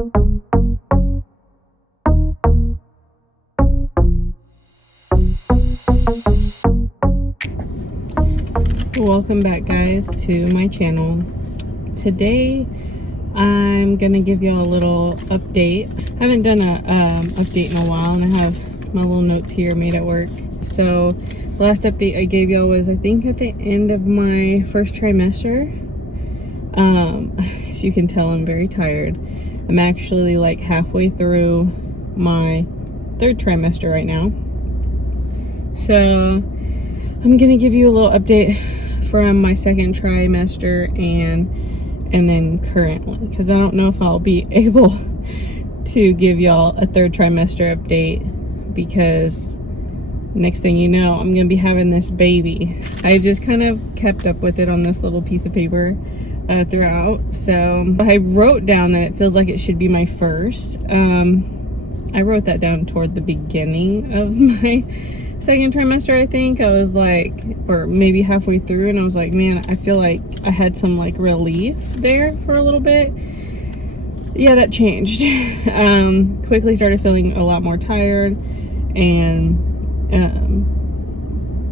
Welcome back, guys, to my channel. Today I'm gonna give y'all a little update. I haven't done a update in a while, and I have my little notes here made at work. So the last update I gave y'all was, I think, at the end of my first trimester. As you can tell, I'm very tired. I'm actually like halfway through my third trimester right now, so I'm gonna give you a little update from my second trimester and then currently, because I don't know if I'll be able to give y'all a third trimester update, because next thing you know, I'm gonna be having this baby. I just kind of kept up with it on this little piece of paper throughout. So I wrote down that it feels like it should be my first. I wrote that down toward the beginning of my second trimester, I think. I was like, or maybe halfway through, and I was like, man, I feel like I had some like relief there for a little bit. Yeah, that changed. Quickly started feeling a lot more tired, and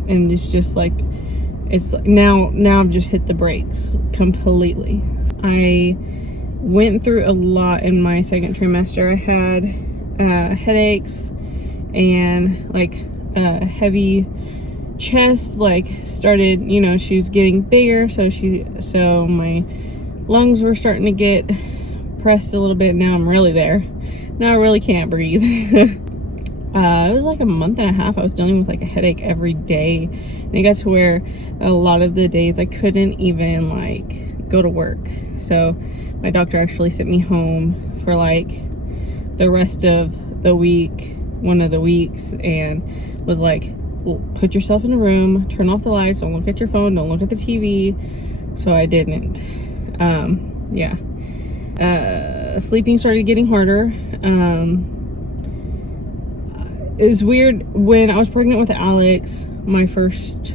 it's just like, it's like now I've just hit the brakes completely. I went through a lot in my second trimester. I had headaches and like heavy chest, like started, you know, she was getting bigger, so my lungs were starting to get pressed a little bit. Now I'm really there. Now I really can't breathe. It was like a month and a half I was dealing with like a headache every day, and it got to where a lot of the days I couldn't even like go to work. So my doctor actually sent me home for like the rest of the week, one of the weeks, and was like, well, put yourself in a room, turn off the lights, don't look at your phone, don't look at the TV. So I didn't. Yeah. Sleeping started getting harder. It was weird. When I was pregnant with Alex, my first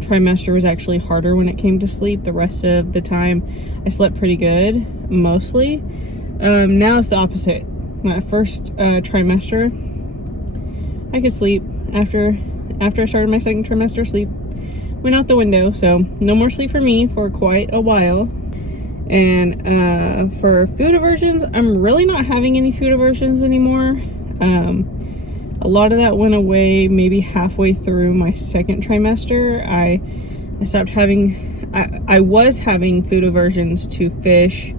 trimester was actually harder when it came to sleep. The rest of the time I slept pretty good, mostly. Now it's the opposite. My first trimester, I could sleep. After I started my second trimester, sleep went out the window. So no more sleep for me for quite a while. And for food aversions, I'm really not having any food aversions anymore. A lot of that went away maybe halfway through my second trimester. I stopped having, I was having food aversions to fish,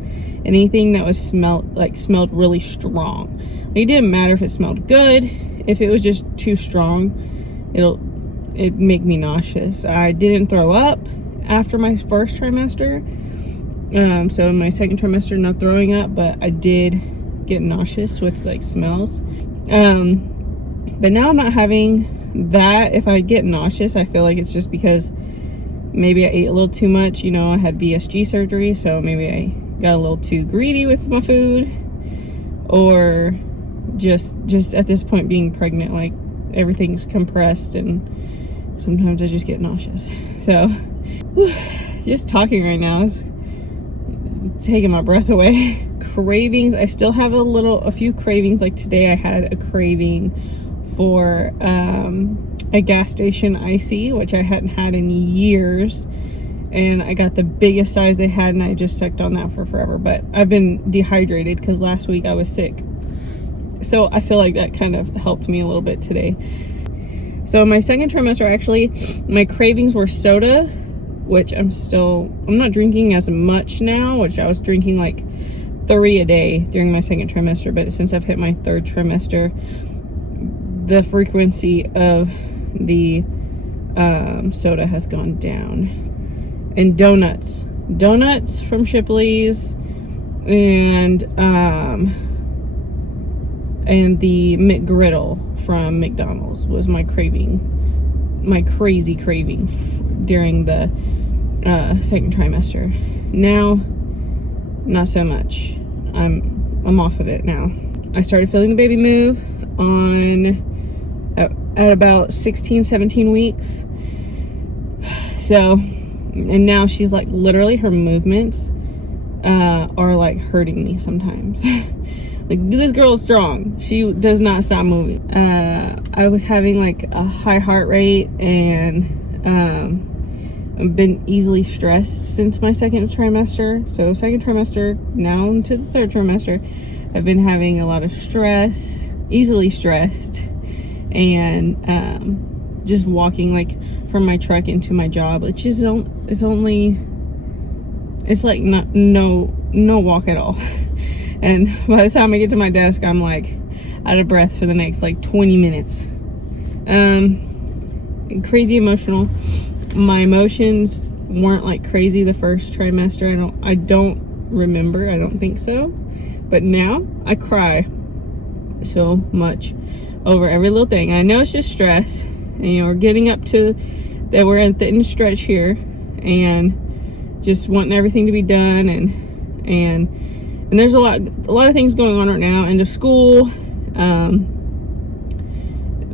anything that was smelled really strong. It didn't matter if it smelled good. If it was just too strong, it'd make me nauseous. I didn't throw up after my first trimester. So in my second trimester, not throwing up, but I did get nauseous with like smells. But now I'm not having that. If I get nauseous, I feel like it's just because maybe I ate a little too much. You know, I had VSG surgery, so maybe I got a little too greedy with my food, or just at this point being pregnant, like everything's compressed and sometimes I just get nauseous. So just talking right now is taking my breath away. Cravings, I still have a few cravings. Like today I had a craving for a gas station icy, which I hadn't had in years, and I got the biggest size they had, and I just sucked on that for forever. But I've been dehydrated because last week I was sick, so I feel like that kind of helped me a little bit today. So my second trimester, actually, my cravings were soda, which I'm not drinking as much now, which I was drinking like 3 a day during my second trimester. But since I've hit my third trimester, the frequency of the soda has gone down. And donuts from Shipley's, and the McGriddle from McDonald's was my crazy craving during the second trimester. Now, not so much. I'm off of it now. I started feeling the baby move at about 16-17 weeks. So, and now she's like, literally her movements are like hurting me sometimes. Like, this girl is strong. She does not stop moving. I was having like a high heart rate, and I've been easily stressed since my second trimester. So second trimester, now into the third trimester, I've been having a lot of stress, easily stressed, and just walking like from my truck into my job. It's just it's like no walk at all. And by the time I get to my desk, I'm like out of breath for the next like 20 minutes. Crazy emotional. My emotions weren't like crazy the first trimester. I don't remember. I don't think so. But now I cry so much over every little thing. I know it's just stress. And, you know, we're getting up to that. We're at the end stretch here, and just wanting everything to be done, and there's a lot of things going on right now. End of school.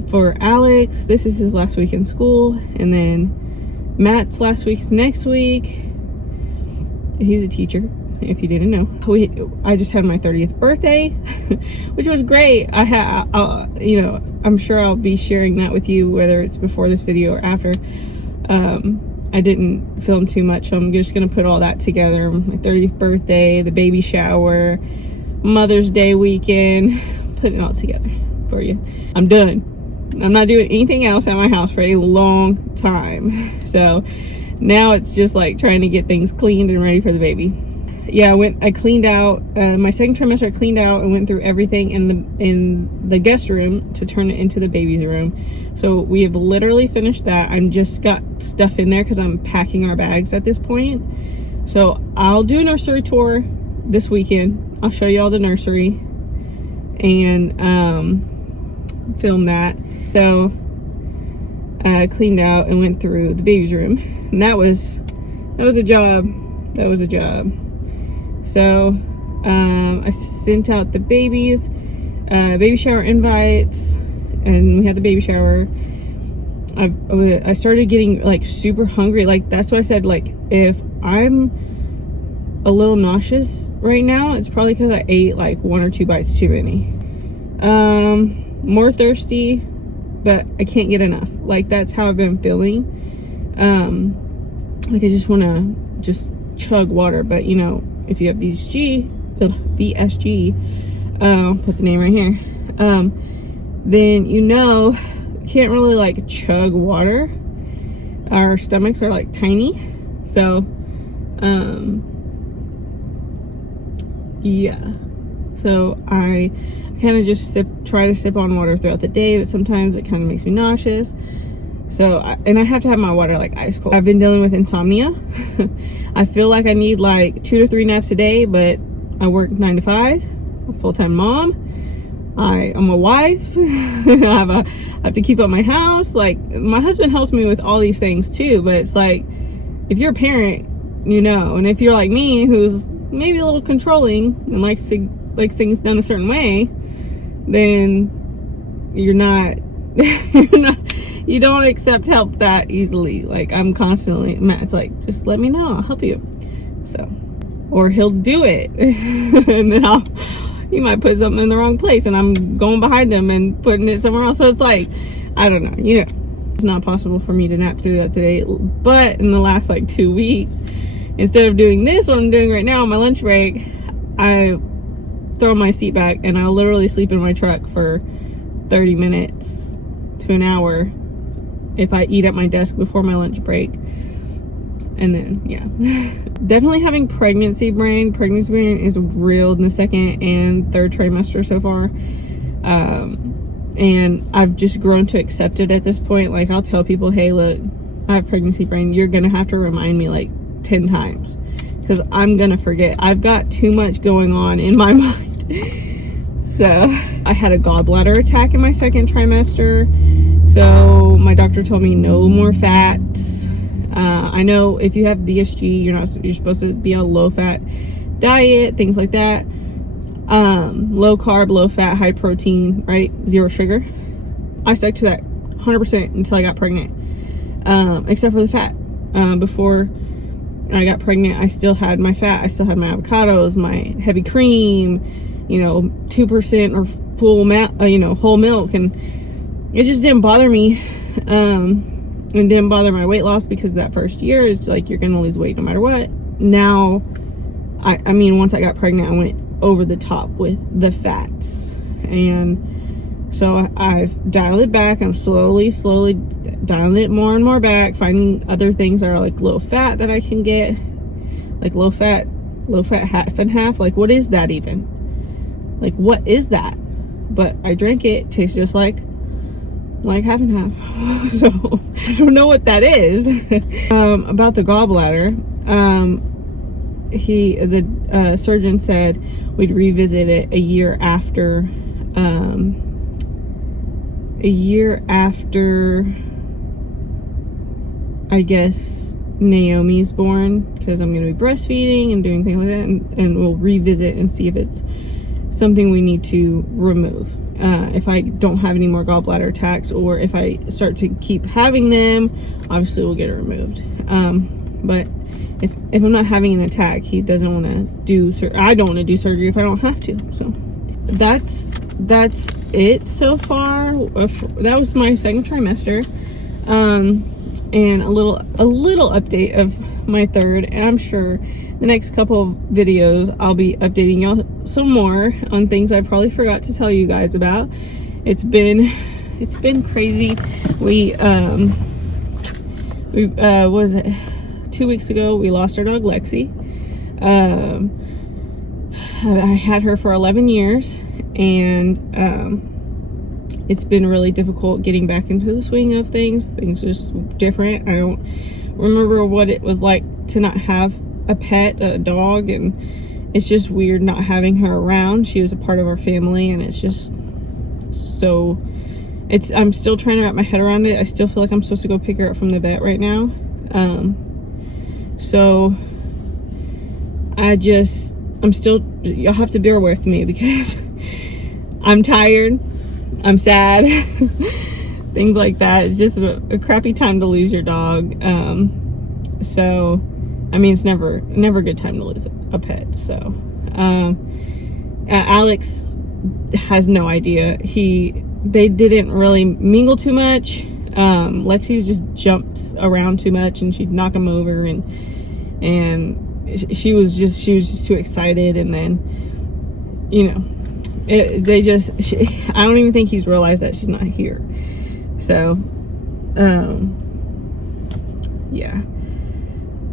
For Alex, this is his last week in school, and then Matt's last week is next week. He's a teacher, if you didn't know. I just had my 30th birthday, which was great. You know, I'm sure I'll be sharing that with you, whether it's before this video or after. I didn't film too much, so I'm just gonna put all that together. My 30th birthday, the baby shower, Mother's Day weekend, put it all together for you. I'm done. I'm not doing anything else at my house for a long time. So now it's just like trying to get things cleaned and ready for the baby. Yeah, I cleaned out my second trimester. I cleaned out and went through everything in the guest room to turn it into the baby's room. So we have literally finished that. I'm just got stuff in there because I'm packing our bags at this point. So I'll do a nursery tour this weekend. I'll show you all the nursery and film that. So I cleaned out and went through the baby's room, and that was a job. That was a job. So I sent out the baby shower invites, and we had the baby shower. I started getting like super hungry. Like, that's what I said, like, if I'm a little nauseous right now, it's probably because I ate like 1 or 2 bites too many. More thirsty, but I can't get enough. Like, that's how I've been feeling. Like, I just want to just chug water. But you know, if you have VSG, I'll put the name right here, then you know, can't really like chug water. Our stomachs are like tiny. So yeah, so I kind of just try to sip on water throughout the day, but sometimes it kind of makes me nauseous. So and I have to have my water like ice cold. I've been dealing with insomnia. I feel like I need like 2 to 3 naps a day, but I work 9 to 5. I'm a full-time mom. I'm a wife. I have to keep up my house. Like, my husband helps me with all these things too, but it's like, if you're a parent, you know, and if you're like me, who's maybe a little controlling and likes things done a certain way, then you don't accept help that easily. Like, I'm constantly, Matt's like, just let me know, I'll help you. So, or he'll do it and then he might put something in the wrong place, and I'm going behind him and putting it somewhere else. So it's like, I don't know, you know, it's not possible for me to nap through that today. But in the last like 2 weeks, instead of doing this, what I'm doing right now on my lunch break, I throw my seat back and I'll literally sleep in my truck for 30 minutes to an hour if I eat at my desk before my lunch break. And then, yeah. Definitely having pregnancy brain. Pregnancy brain is real in the second and third trimester so far. And I've just grown to accept it at this point. Like, I'll tell people, hey, look, I have pregnancy brain. You're going to have to remind me like 10 times because I'm going to forget. I've got too much going on in my mind. So I had a gallbladder attack in my second trimester. So my doctor told me no more fats. I know if you have VSG, you're supposed to be on a low fat diet, things like that. Low carb, low fat, high protein, right? 0 sugar. I stuck to that 100% until I got pregnant. Except for the fat. Before I got pregnant, I still had my fat, I still had my avocados, my heavy cream, 2% or whole milk, and it just didn't bother me. It didn't bother my weight loss, because that first year is like, you're gonna lose weight no matter what. Now, I mean, once I got pregnant, I went over the top with the fats, and so I've dialed it back. I'm slowly dialing it more and more back, finding other things that are like low fat that I can get, like low fat half and half. Like, what is that even? Like, what is that? But I drank it tastes just like half and half. So I don't know what that is. About the gallbladder, the surgeon said we'd revisit it a year after I guess Naomi's born, because I'm going to be breastfeeding and doing things like that, and we'll revisit and see if it's something we need to remove. If I don't have any more gallbladder attacks, or if I start to keep having them, obviously we'll get it removed. But if I'm not having an attack, he doesn't want to do I don't want to do surgery if I don't have to. So that's it so far. That was my second trimester, and a little update of my third. And I'm sure the next couple of videos I'll be updating y'all some more on things I probably forgot to tell you guys about. It's been crazy. We was it 2 weeks ago, we lost our dog Lexi. I had her for 11 years, and it's been really difficult getting back into the swing of things. Things are just different. I don't remember what it was like to not have a pet, a dog, and it's just weird not having her around. She was a part of our family, and it's just so, I'm still trying to wrap my head around it. I still feel like I'm supposed to go pick her up from the vet right now. So you'll have to bear with me, because I'm tired, I'm sad, things like that. It's just a crappy time to lose your dog. So I mean, it's never a good time to lose a pet. So Alex has no idea. They didn't really mingle too much. Lexi just jumped around too much, and she'd knock him over, and she was just too excited. And then, I don't even think he's realized that she's not here. So yeah,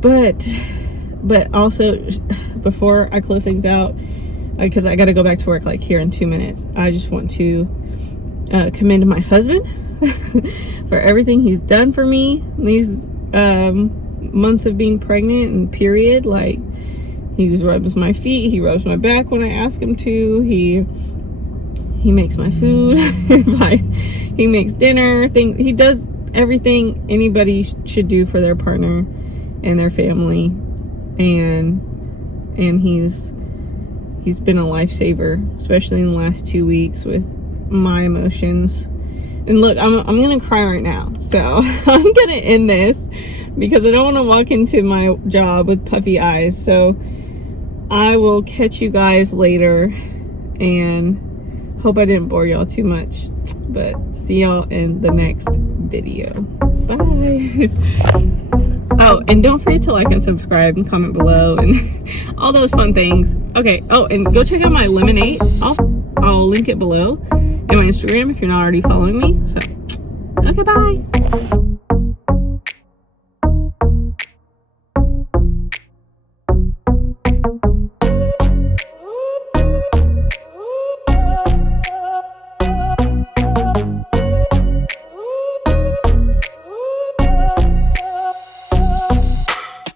but also, before I close things out, because I got to go back to work like here in 2 minutes, I just want to commend my husband for everything he's done for me these months of being pregnant and period. Like, he just rubs my feet, he rubs my back when I ask him to, he makes my food, he makes dinner, he does everything anybody should do for their partner and their family, and he's been a lifesaver, especially in the last 2 weeks with my emotions. And look, I'm gonna cry right now, so I'm gonna end this because I don't want to walk into my job with puffy eyes. So I will catch you guys later, and hope I didn't bore y'all too much, but see y'all in the next video. Bye. Oh, and don't forget to like and subscribe and comment below and all those fun things. Okay, oh, and go check out my lemonade. I'll link it below in my Instagram if you're not already following me. So, okay, bye.